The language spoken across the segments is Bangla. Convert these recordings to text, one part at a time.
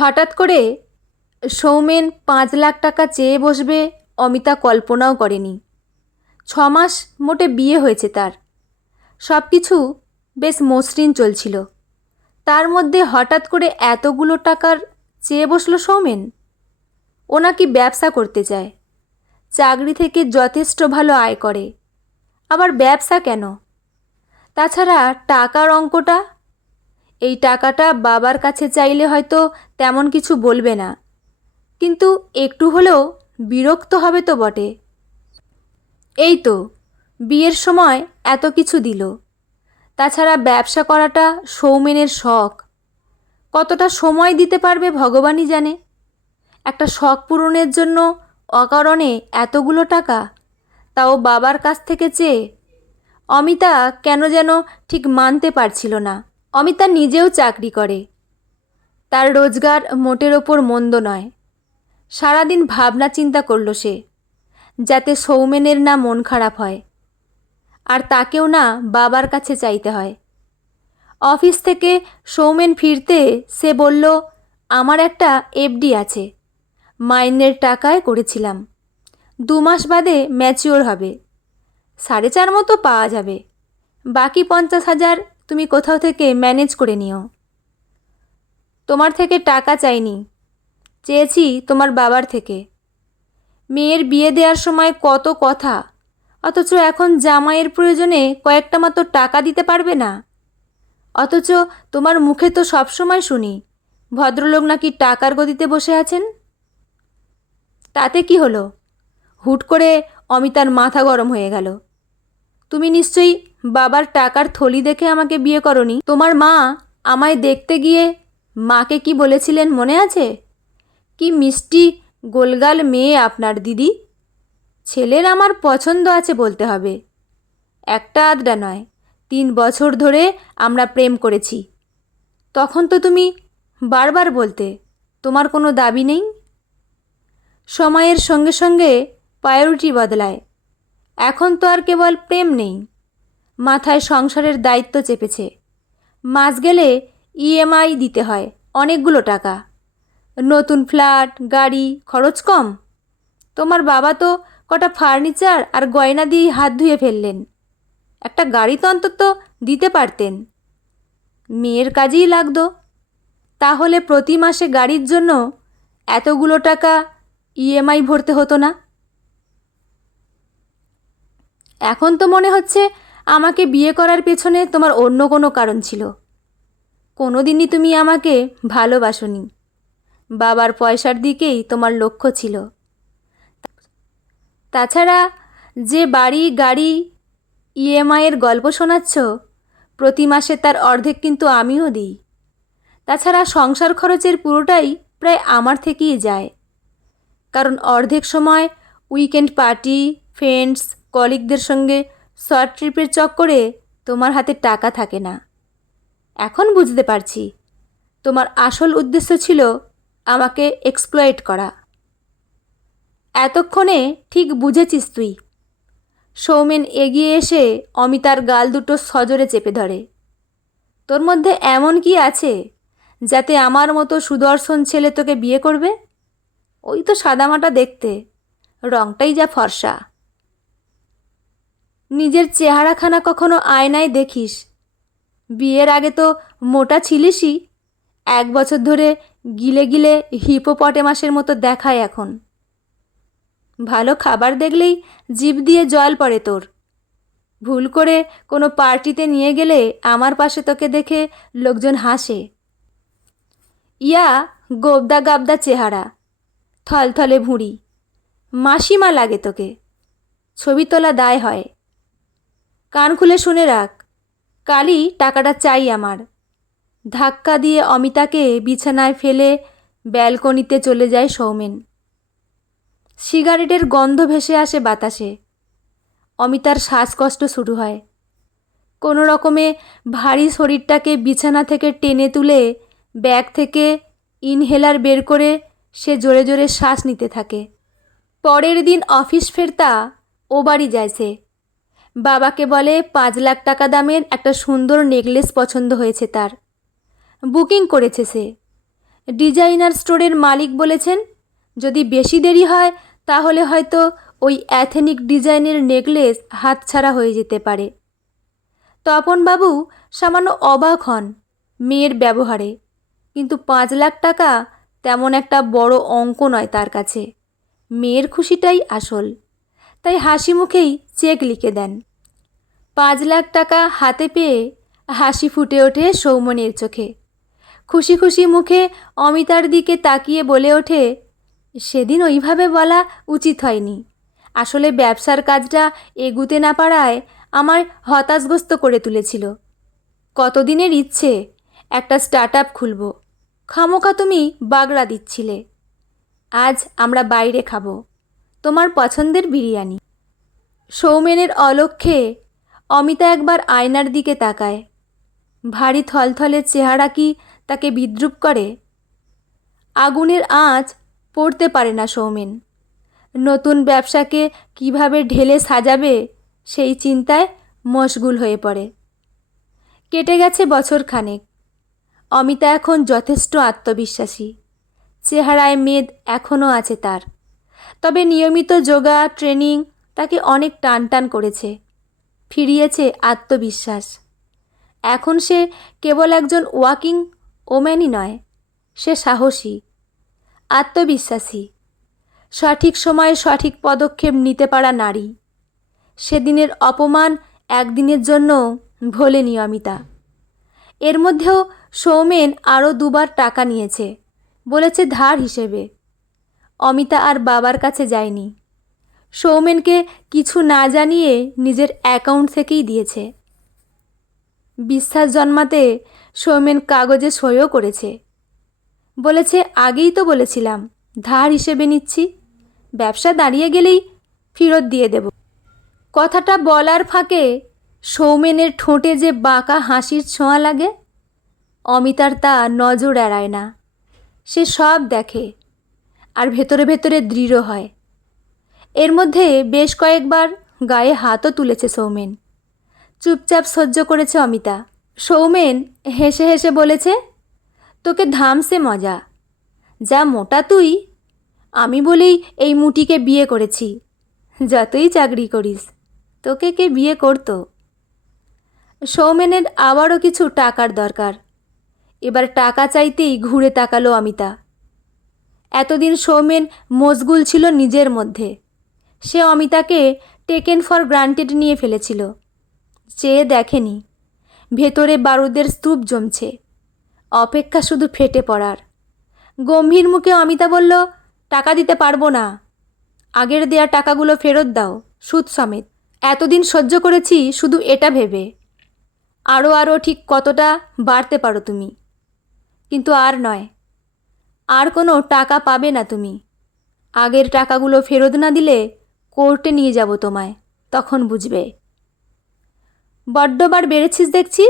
হঠাৎ করে সৌমেন 5 লাখ টাকা চেয়ে বসবে অমিতা কল্পনাও করেনি। 6 মাস মোটে বিয়ে হয়েছে তার, সব কিছু বেশ মসৃণ চলছিল। তার মধ্যে হঠাৎ করে এতগুলো টাকার চেয়ে বসলো সৌমেন। ও নাকি ব্যবসা করতে চায়, চাকরি থেকে যথেষ্ট ভালো আয় করে, আবার ব্যবসা কেন? তাছাড়া টাকার অঙ্কটা, এই টাকাটা বাবার কাছে চাইলে হয়তো তেমন কিছু বলবে না, কিন্তু একটু হলেও বিরক্ত হবে তো বটে। এই তো বিয়ের সময় এত কিছু দিল, তাছাড়া ব্যবসা করাটা সৌমেনের শখ। কতটা সময় দিতে পারবে ভগবানই জানে। একটা শখ পূরণের জন্য অকারণে এতগুলো টাকা, তাও বাবার কাছ থেকে চেয়ে। অমিতা কেন যেন ঠিক মানতে পারছিল না। অমিতা নিজেও চাকরি করে, তার রোজগার মোটের ওপর মন্দ নয়। সারাদিন ভাবনা চিন্তা করল সে, যাতে সৌমেনের না মন খারাপ হয়, আর তাকেও না বাবার কাছে চাইতে হয়। অফিস থেকে সৌমেন ফিরতে সে বলল, আমার একটা এফডি আছে, মাইনের টাকায় করেছিলাম, 2 মাস বাদে ম্যাচিওর হবে, 4.5 মতো পাওয়া যাবে, বাকি 50,000 তুমি কোথাও থেকে ম্যানেজ করে নিও। তোমার থেকে টাকা চাইনি, চেয়েছি তোমার বাবার থেকে। মেয়ের বিয়ে দেওয়ার সময় কত কথা, অথচ এখন জামাইয়ের প্রয়োজনে কয়েকটা মাত্র টাকা দিতে পারবে না। অথচ তোমার মুখে তো সবসময় শুনি ভদ্রলোক নাকি টাকার গদিতে বসে আছেন। তাতে কি হলো? হুট করে অমিতার মাথা গরম হয়ে গেল। তুমি নিশ্চয়ই বাবার টাকার থলি দেখে আমাকে বিয়ে করনি। তোমার মা আমায় দেখতে গিয়ে মাকে কি বলেছিলেন মনে আছে? কি মিষ্টি গোলগাল মেয়ে আপনার দিদি, ছেলের আমার পছন্দ আছে বলতে হবে। একটা আধটা নয়, 3 বছর ধরে আমরা প্রেম করেছি। তখন তো তুমি বারবার বলতে তোমার কোনো দাবি নেই। সময়ের সঙ্গে সঙ্গে প্রায়োরিটি বদলায়। এখন তো আর কেবল প্রেম নেই, মাথায় সংসারের দায়িত্ব চেপেছে। মাস গেলে ইএমআই দিতে হয় অনেকগুলো টাকা, নতুন ফ্ল্যাট, গাড়ি, খরচ কম। তোমার বাবা তো কটা ফার্নিচার আর গয়না দিয়েই হাত ধুয়ে ফেললেন। একটা গাড়ি তো অন্তত দিতে পারতেন, মেয়ের কাজেই লাগতো। তাহলে প্রতি মাসে গাড়ির জন্য এতগুলো টাকা ইএমআই ভরতে হতো না। এখন তো মনে হচ্ছে আমাকে বিয়ে করার পেছনে তোমার অন্য কোনো কারণ ছিল। কোনো দিনই তুমি আমাকে ভালোবাসোনি, বাবার পয়সার দিকেই তোমার লক্ষ্য ছিল। তাছাড়া যে বাড়ি গাড়ি ইএমআইয়ের গল্প শোনাচ্ছ, প্রতি মাসে তার অর্ধেক কিন্তু আমিও দিই। তাছাড়া সংসার খরচের পুরোটাই প্রায় আমার থেকেই যায়, কারণ অর্ধেক সময় উইকেন্ড পার্টি, ফ্রেন্ডস, কলিগদের সঙ্গে শর্ট ট্রিপের চক্করে তোমার হাতে টাকা থাকে না। এখন বুঝতে পারছি তোমার আসল উদ্দেশ্য ছিল আমাকে এক্সপ্লয়েট করা। এতক্ষণে ঠিক বুঝেছিস তুই। সৌমেন এগিয়ে এসে অমিতার গাল দুটো সজোরে চেপে ধরে। তোর মধ্যে এমন কি আছে যাতে আমার মতো সুদর্শন ছেলে তোকে বিয়ে করবে? ওই তো সাদামাটা দেখতে, রংটাই যা ফর্সা। নিজের চেহারাখানা কখনো আয়নায় দেখিস? বিয়ের আগে তো মোটা ছিলিসই, 1 বছর ধরে গিলে গিলে হিপোপটেমাসের মতো দেখায় এখন। ভালো খাবার দেখলেই জিভ দিয়ে জল পড়ে তোর। ভুল করে কোনো পার্টিতে নিয়ে গেলে আমার পাশে তোকে দেখে লোকজন হাসে। ইয়া গোবদা গাবদা চেহারা, থলথলে ভুঁড়ি, মাসিমা লাগে তোকে। ছবি তোলা দায় হয়। কান খুলে শুনে রাখ, কালই টাকাটা চাই আমার। ধাক্কা দিয়ে অমিতাকে বিছানায় ফেলে ব্যালকনিতে চলে যায় সৌমেন। সিগারেটের গন্ধ ভেসে আসে বাতাসে। অমিতার শ্বাসকষ্ট শুরু হয়। কোনো রকমে ভারী শরীরটাকে বিছানা থেকে টেনে তুলে ব্যাগ থেকে ইনহেলার বের করে সে জোরে জোরে শ্বাস নিতে থাকে। পরের দিন অফিস ফেরতা ও বাড়ি যায় সে। বাবাকে বলে 5 লাখ টাকা দামের একটা সুন্দর নেকলেস পছন্দ হয়েছে তার। বুকিং করেছে সে। ডিজাইনার স্টোরের মালিক বলেছেন যদি বেশি দেরি হয় তাহলে হয়তো ওই অ্যাথেনিক ডিজাইনের নেকলেস হাতছাড়া হয়ে যেতে পারে। তপনবাবু সামান্য অবাক হন মেয়ের ব্যবহারে, কিন্তু 5 লাখ টাকা তেমন একটা বড় অঙ্ক নয় তার কাছে। মেয়ের খুশিটাই আসল, তাই হাসি মুখেই চেক লিখে দেন। 5 লাখ টাকা হাতে পেয়ে হাসি ফুটে ওঠে সৌমনের চোখে। খুশি খুশি মুখে অমিতার দিকে তাকিয়ে বলে ওঠে, সেদিন ওইভাবে বলা উচিত হয়নি। আসলে ব্যবসার কাজটা এগুতে না পারায় আমার হতাশগ্রস্ত করে তুলেছিল। কতদিনের ইচ্ছে একটা স্টার্টআপ খুলব, খামোখা তুমি বাগড়া দিচ্ছিলে। আজ আমরা বাইরে খাবো, তোমার পছন্দের বিরিয়ানি। সৌমেনের অলক্ষ্যে অমিতা একবার আয়নার দিকে তাকায়। ভারী থলথলে চেহারা কি তাকে বিদ্রূপ করে? আগুনের আঁচ পড়তে পারে না সৌমেন। নতুন ব্যবসাকে কিভাবে ঢেলে সাজাবে সেই চিন্তায় মশগুল হয়ে পড়ে। কেটে গেছে বছরখানেক। অমিতা এখন যথেষ্ট আত্মবিশ্বাসী। চেহারায় মেদ এখনও আছে তার, তবে নিয়মিত যোগা ট্রেনিং তাকে অনেক টান টান করেছে, ফিরিয়েছে আত্মবিশ্বাস। এখন সে কেবল একজন ওয়াকিং ওম্যানই নয়, সে সাহসী, আত্মবিশ্বাসী, সঠিক সময়ে সঠিক পদক্ষেপ নিতে পারা নারী। সেদিনের অপমান একদিনের জন্য ভোলেনি অমিতা। এর মধ্যেও সৌমেন আরও 2বার টাকা নিয়েছে, বলেছে ধার হিসেবে। অমিতা আর বাবার কাছে যায়নি, সৌমেনকে কিছু না জানিয়ে নিজের অ্যাকাউন্ট থেকেই দিয়েছে। বিশ্বাস জন্মাতে সৌমেন কাগজে সইও করেছে। বলেছে আগেই তো বলেছিলাম ধার হিসেবে নিচ্ছি, ব্যবসা দাঁড়িয়ে গেলেই ফেরত দিয়ে দেব। কথাটা বলার ফাঁকে সৌমেনের ঠোঁটে যে বাঁকা হাসির ছোঁয়া লাগে, অমিতার তা নজর এড়ায় না। সে সব দেখে আর ভেতরে ভেতরে দৃঢ় হয়। এর মধ্যে বেশ কয়েকবার গায়ে হাতও তুলেছে সৌমেন। চুপচাপ সহ্য করেছে অমিতা। সৌমেন হেসে হেসে বলেছে, তোকে ধামসে মজা, যা মোটা তুই। আমি বলেই এই মুটিকে বিয়ে করেছি, যতই চাকরি করিস তোকে কে বিয়ে করতো। সৌমেনের আবারও কিছু টাকার দরকার। এবার টাকা চাইতেই ঘুরে তাকালো অমিতা। এতদিন সৌমেন মশগুল ছিল নিজের মধ্যে। সে অমিতাকে টেকেন ফর গ্রান্টেড নিয়ে ফেলেছিল। চেয়ে দেখেনি ভেতরে বারুদের স্তূপ জমছে, অপেক্ষা শুধু ফেটে পড়ার। গম্ভীর মুখে অমিতা বলল, টাকা দিতে পারবো না, আগের দেয়া টাকাগুলো ফেরত দাও, সুদ সমেত। এতদিন সহ্য করেছি শুধু এটা ভেবে, আরও ঠিক কতটা বাড়তে পারো তুমি, কিন্তু আর নয়, আর কোনো টাকা পাবে না তুমি। আগের টাকাগুলো ফেরত না দিলে কোর্টে নিয়ে যাব তোমায়, তখন বুঝবে। বড্ডবার বেড়েছিস দেখছি,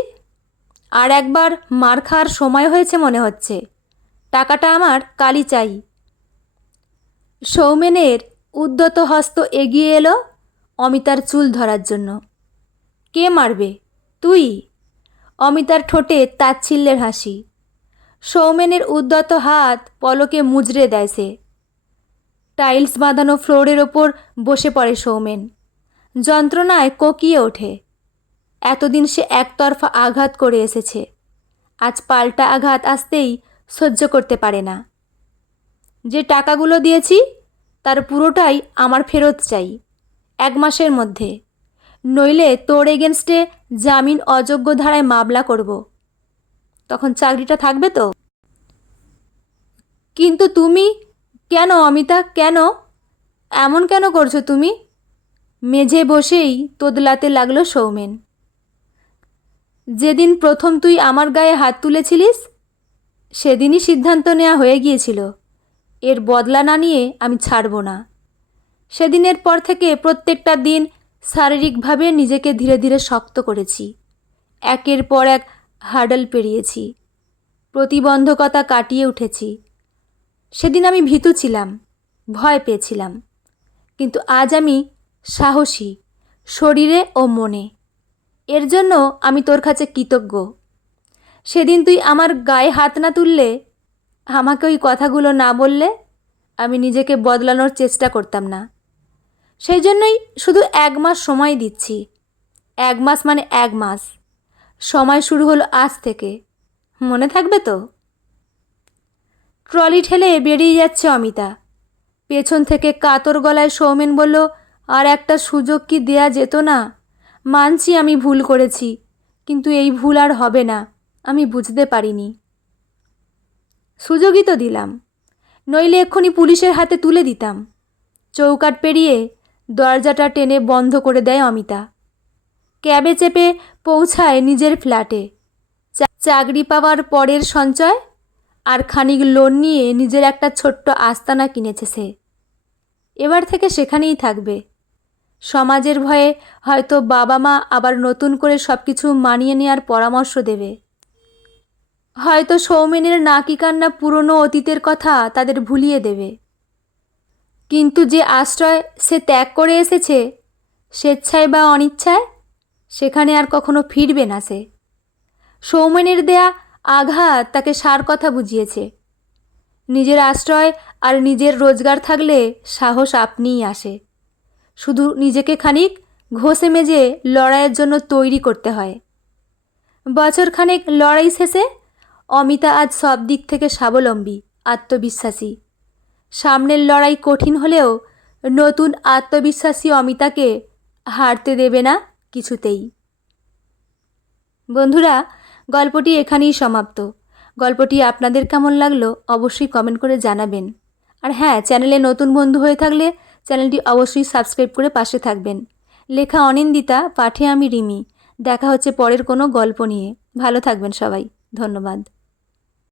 আর একবার মার খাওয়ার সময় হয়েছে মনে হচ্ছে। টাকাটা আমার কালই চাই। সৌমেনের উদ্যত হস্ত এগিয়ে এলো অমিতার চুল ধরার জন্য। কে মারবে? তুই? অমিতার ঠোঁটে তাচ্ছিল্যের হাসি। সৌমেনের উদ্যত হাত পলকে মুজড়ে দেয় সে। টাইলস বাঁধানো ফ্লোরের ওপর বসে পড়ে সৌমেন। যন্ত্রণায় কোকিয়ে ওঠে। এতদিন সে একতরফা আঘাত করে এসেছে, আজ পাল্টা আঘাত আসতেই সহ্য করতে পারে না। যে টাকাগুলো দিয়েছি তার পুরোটাই আমার ফেরত চাই, 1 মাসের মধ্যে, নইলে তোর এগেনস্টে জামিন অযোগ্য ধারায় মামলা করব। তখন চাকরিটা থাকবে তো? কিন্তু তুমি কেন অমিতা, কেন এমন কেন করছো তুমি? মেঝে বসেই তোদলাতে লাগলো সৌমেন। যেদিন প্রথম তুই আমার গায়ে হাত তুলেছিলিস সেদিনই সিদ্ধান্ত নেওয়া হয়ে গিয়েছিল, এর বদলা না নিয়ে আমি ছাড়ব না। সেদিনের পর থেকে প্রত্যেকটা দিন শারীরিকভাবে নিজেকে ধীরে ধীরে শক্ত করেছি। একের পর এক হার্ডল পেরিয়েছি, প্রতিবন্ধকতা কাটিয়ে উঠেছি। সেদিন আমি ভীতু ছিলাম, ভয় পেয়েছিলাম, কিন্তু আজ আমি সাহসী, শরীরে ও মনে। এর জন্য আমি তোর কাছে কৃতজ্ঞ। সেদিন তুই আমার গায়ে হাত না তুললে আমাকে ওই কথাগুলো না বললে আমি নিজেকে বদলানোর চেষ্টা করতাম না। সেই জন্যই শুধু 1 মাস সময় দিচ্ছি। 1 মাস মানে 1 মাস। সময় শুরু হলো আজ থেকে। মনে থাকবে তো? ট্রলি ঠেলে বেরিয়ে যাচ্ছে অমিতা। পেছন থেকে কাতর গলায় সৌমেন বলল, আর একটা সুযোগ কি দেয়া যেত না? মানছি আমি ভুল করেছি, কিন্তু এই ভুল আর হবে না। আমি বুঝতে পারিনি। সুযোগই তো দিলাম, নইলে এক্ষুনি পুলিশের হাতে তুলে দিতাম। চৌকাঠ পেরিয়ে দরজাটা টেনে বন্ধ করে দেয় অমিতা। ক্যাবে চেপে পৌঁছায় নিজের ফ্ল্যাটে। চাকরি পাওয়ার পরের সঞ্চয় আর খানিক লোন নিয়ে নিজের একটা ছোট্ট আস্তানা কিনেছে সে। এবার থেকে সেখানেই থাকবে। সমাজের ভয়ে হয়তো বাবা মা আবার নতুন করে সব কিছু মানিয়ে নেওয়ার পরামর্শ দেবে। হয়তো সৌমেনের নাকি কান্না পুরনো অতীতের কথা তাদের ভুলিয়ে দেবে। কিন্তু যে আশ্রয় সে ত্যাগ করে এসেছে, স্বেচ্ছায় বা অনিচ্ছায়, সেখানে আর কখনো ফিরবে না সে। সৌমেনের দেয়া আঘাত তাকে সার কথা বুঝিয়েছে। নিজের আশ্রয় আর নিজের রোজগার থাকলে সাহস আপনিই আসে। শুধু নিজেকে খানিক ঘষে মেজে লড়াইয়ের জন্য তৈরি করতে হয়। বছরখানেক লড়াই শেষে অমিতা আজ সব দিক থেকে স্বাবলম্বী, আত্মবিশ্বাসী। সামনের লড়াই কঠিন হলেও নতুন আত্মবিশ্বাসী অমিতাকে হারতে দেবে না কিছুতেই। বন্ধুরা, গল্পটি এখানেই সমাপ্ত। গল্পটি আপনাদের কেমন লাগলো অবশ্যই কমেন্ট করে জানাবেন। আর হ্যাঁ, চ্যানেলে নতুন বন্ধু হয়ে থাকলে চ্যানেলটি অবশ্যই সাবস্ক্রাইব করে পাশে থাকবেন। লেখা অনিন্দিতা, পাঠে আমি রিমি। দেখা হচ্ছে পরের কোনো গল্প নিয়ে। ভালো থাকবেন সবাই। ধন্যবাদ।